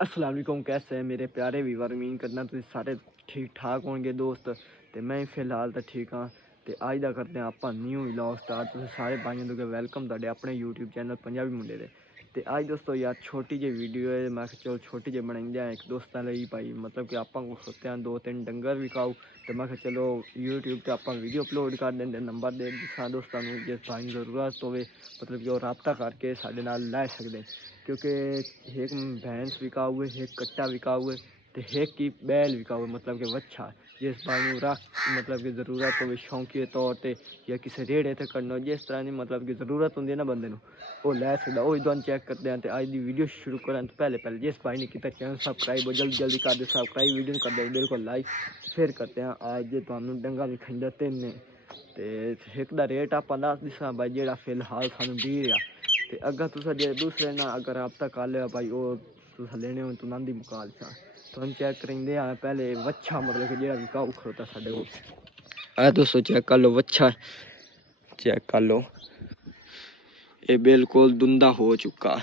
अस्सलाम वालेकुम, कैसे हैं मेरे प्यारे व्यूअर। उम्मीद करना तुम सारे ठीक ठाक होंगे दोस्त। तो मैं फिलहाल तो ठीक हाँ। तो अज का करते हैं आप न्यू व्लॉग स्टार्ट। तुम सारे भाइयों को वेलकम तुहाडे अपने यूट्यूब चैनल पंजाबी मुंडे दे। तो अज दोस्तों यार छोटी जी वीडियो है, मैं चलो छोटी जी बनाई है एक दोस्तों लिए भाई। मतलब कि आप सोते हैं 2-3 डंगर विकाऊ। तो मैं चलो यूट्यूब पर आप वीडियो अपलोड कर देंगे, नंबर दे दिखा दोस्तों जिस भाई जरूरत हो, मतलब कि वो रबता करके साढ़े नाल लै सकते। क्योंकि एक भैंस विका हुए, एक कट्टा विका हुए, तो एक की बैल विका हुए, मतलब कि वच्छा जिस भाई रख मतलब कि जरूरत हो शौकीय तौर पर या किसी रेड़े से करना, जिस तरह की मतलब कि जरूरत होंगी ना बंदे वो लै सकता। वो तुम चेक करते हैं। तो अज की वीडियो शुरू करें तो पहले जिस भाई ने किया चैनल सबसक्राइब हो जल्दी जल्दी कर दे सबसक्राइब, वीडियो कर दे बिल्कुल लाइक। फिर करते हैं अज जो तुम डंगा विखाई 3 ने। तो एक का रेट आप दस दिसा भाई जो फिलहाल सानू दी रहा। तो अगर तुस जो दूसरे ना अगर रबता कर लिया भाई वो तुस लेने हो तो नंदी मुकाल सा तुम चेक करेंगे पहले वच्छा, मतलब कि जो विकाऊ खड़ोता साढ़े को दोस्तों चेक कर लो वच्छा, चेक कर लो ये बिल्कुल धुंधा हो चुका।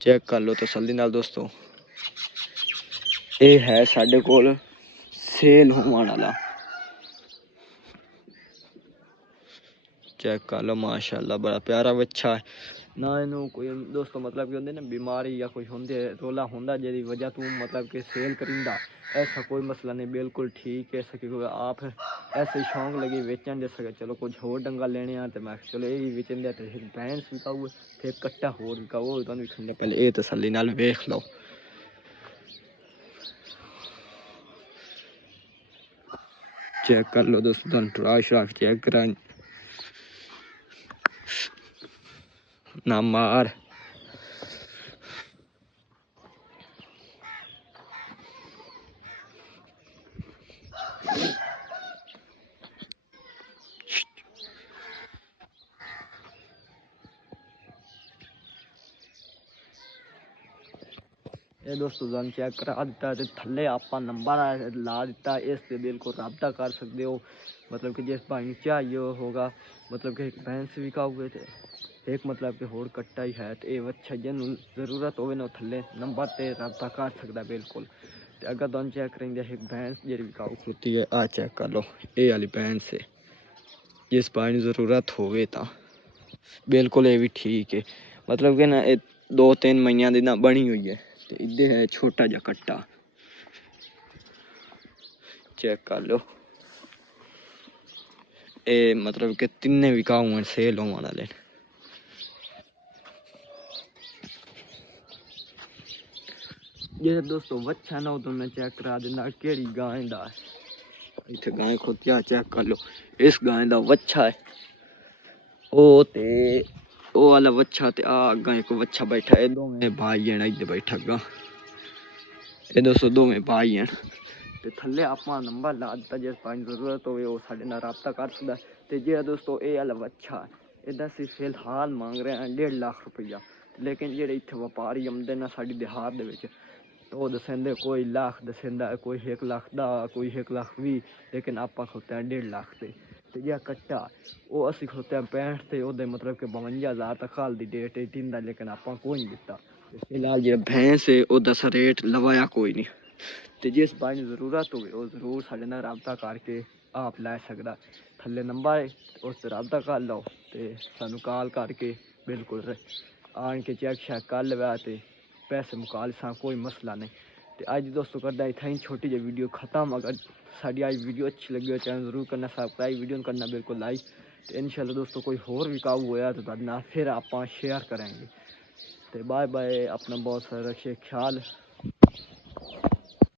चेक कर लो तसल्ली नाल दोस्तों, ये है साढ़े कोल सेल होने वाला। चेक कर लो माशाल्लाह बड़ा प्यारा बच्चा है ना। इनू कोई दोस्तों मतलब कि होंगे ना बीमारी या कोई होंगे रोला होंदा जी वजह तू मतलब कि सेल करिंदा, ऐसा कोई मसला नहीं, बिल्कुल ठीक है। ऐसा क्योंकि आप ऐसे शौक लगी बेचन दे सके चलो कुछ होर डंगा लेने हैं तो मैं चलो यही बेचन दे। एक भैंस विकाऊ फिर कट्टा होर विकाऊ तुम भी पहले ये तसल्ली नाल वेख लो। चेक कर लो दोस्तों, तुम ट्राई श्राक चेक करा ना मार। ये दोस्तों तुम चेक करा दिता तो थले आप नंबर ला दिता, इस बिल्कुल रबता कर सकते हो। मतलब कि जिस भाई चाहिए होगा, मतलब कि एक भैंस विका हुए थे एक मतलब कि होर कट्टा ही है। तो ये अच्छा जिन जरूरत हो थले नंबर से रबता कर सकता बिल्कुल। तो अगर तुम चेक करेंगे एक भैंस जी विकाऊ खुती है, आ चेक कर लो ये वाली भैंस है। जिस भाई जरूरत हो बिल्कुल ये भी ठीक है। मतलब कि ना 2-3 महीनों की ना बनी हुई है। तो इधर है छोटा जा कट्टा, चेक कर लो ये मतलब कि 3 विकाऊ सेल होने वाले। ये दोस्तों वच्छा ना तो मैं चेक करा देना केड़ी गाय दा इतने गाय खोती चेक कर लो। इस गाय का वच्छा है ओ ते ओ वाला वच्छा ते आ गाय को वच्छा बैठा है। दोवें भाई हैं इधर बैठा गा, ये दोस्तों दोवें भाई हैं। तो थले आप नंबर ला दिता, जिस भाई जरूरत हो वो साढ़े नाल रबता कर सकता। तो जो दोस्तों ये वाला वच्छा इदा असी फिलहाल मांग रहे हैं 1.5 लाख रुपया। लेकिन जो इतने व्यापारी आते हैं साड़ी देहात तो वो दसेंदे कोई लाख दसेंदा, कोई 1 लाख 10, कोई 1 लाख 20, लेकिन आप खोते हैं 1.5 लाख से। तो यह कट्टा वो असी खोते हैं 65 से, वो मतलब कि 52,000 तक हाल की डेट 18 का, लेकिन आप कोई नहीं दिता। फिलहाल जो भैंस है वो दस रेट लवाया कोई नहीं। तो जिस भाई ने जरूरत हो वो जरूर साढ़े नाल रबता करके आप लै सकता। थले नंबर है उस रबता कर लो तो सानू कॉल करके बिल्कुल आन के चेक शेक कर लवा तो पैसे मुकाल सा कोई मसला नहीं। तो अज दोस्तों करदा इतना ही छोटी जी वीडियो खत्म। अगर साड़ी अज वीडियो अच्छी लगी हो चैनल जरूर करना सबसक्राइब, वीडियो करना बिल्कुल लाइक। तो इंशाल्लाह दोस्तों कोई होर विकाऊ होया तो फिर आप शेयर करेंगे। तो बाय बाय, अपना बहुत सारा रखिए ख्याल।